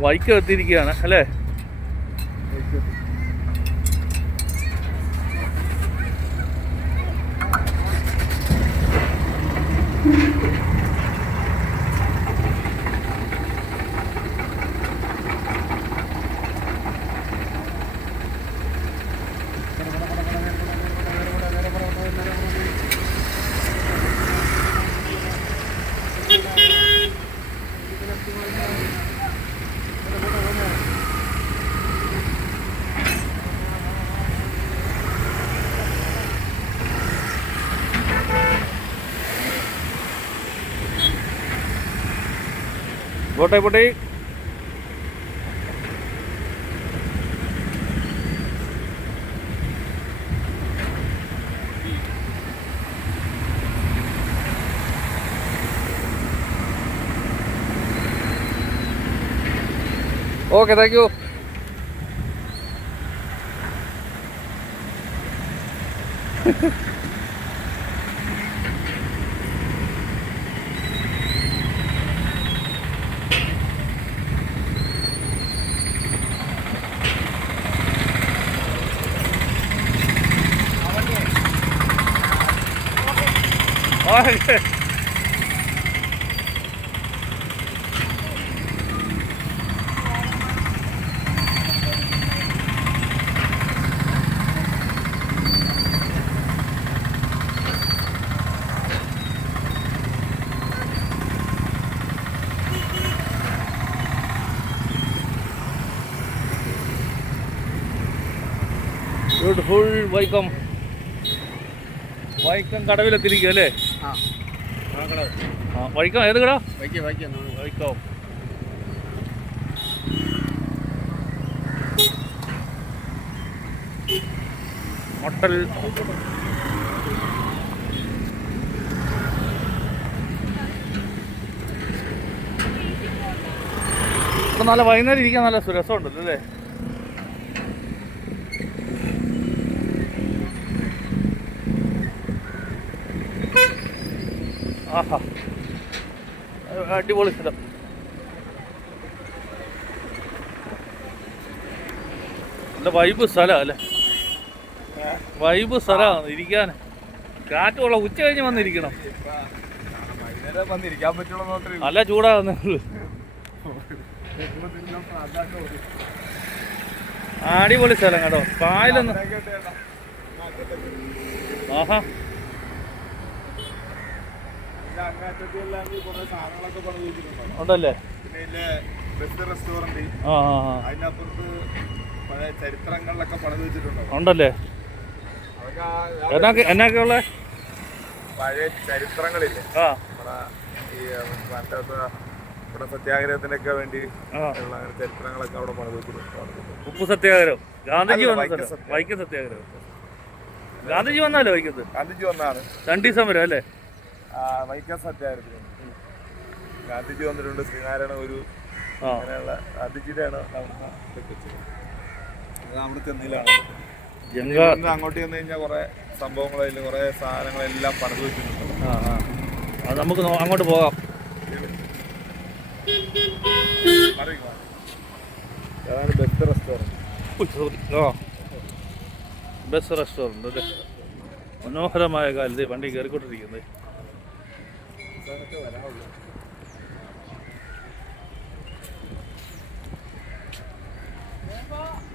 വൈക്കം എത്തിയിരിക്കുകയാണ് അല്ലേ? പോട്ടെ പോട്ടെ. Okay thank you okay beautiful Vaikom Vaikom കടവിലെത്തിരിക്കും അല്ലേ? ആ. വൈക്കം ഏത് കട? വൈക്കം ഇവിടെ നല്ല വൈകുന്നേരം ഇരിക്കാൻ നല്ല രസമുണ്ടല്ലോ അല്ലേ? ആഹാ. അടിപൊളി സ്ഥലം. നല്ല വൈബ് സ്ഥലമാണ് അല്ലേ? വൈബ് സ്ഥലമാണ് ഇരിക്കാൻ. കാറ്റുള്ള ഉച്ച കഴിഞ്ഞ് വന്നിരിക്കണം. നല്ല ചൂടാകുന്നേ ഉള്ളൂ. അടിപൊളി സ്ഥലം കേട്ടോ. പായലൊന്നും. ആഹാ. ഉണ്ടല്ലേ? പിന്നെ ബെസ്റ്റ് റെസ്റ്റോറന്റ് അതിനപ്പുറത്ത് പഴയ ചരിത്രങ്ങളിലൊക്കെ പണിത് വെച്ചിട്ടുണ്ടോ. ഉണ്ടല്ലേ? എന്നൊക്കെ എന്നൊക്കെ ഉള്ള? പഴയ ചരിത്രങ്ങളില്ലേ? ഈ ഇവിടെ സത്യാഗ്രഹത്തിനൊക്കെ വേണ്ടി ഉള്ള ചരിത്രങ്ങളൊക്കെ അവിടെ പണിത് വെച്ചിട്ടുണ്ട്. ഉപ്പു സത്യാഗ്രഹം. ഗാന്ധിജി വന്ന വൈക്കം സത്യാഗ്രഹം. ഗാന്ധിജി വന്നാലോ വൈക്കത്ത്? ഗാന്ധിജി വന്നാണ്. രണ്ടീസം വരും അല്ലേ? വൈക്കം സത്യായിരുന്നു ഗാന്ധിജി വന്നിട്ടുണ്ട് ശ്രീനാരായണ ഒരു അങ്ങനെയുള്ള ഗാന്ധിജിയുടെയാണ് അങ്ങോട്ട് ചെന്ന് കഴിഞ്ഞാൽ കുറെ സംഭവങ്ങളിൽ കുറെ സാധനങ്ങളെല്ലാം പണിത് വെച്ചിട്ടുണ്ട്. നമുക്ക് അങ്ങോട്ട് പോകാം. അതാണ് ബെസ്റ്റ് റെസ്റ്റോറന്റ് ഉയ്, sorry. ആ. ബസ് റെസ്റ്റോറന്റ് അല്ലേ? മനോഹരമായ കാലത്ത് വണ്ടി കയറിക്കൊണ്ടിരിക്കുന്നത്. 面包。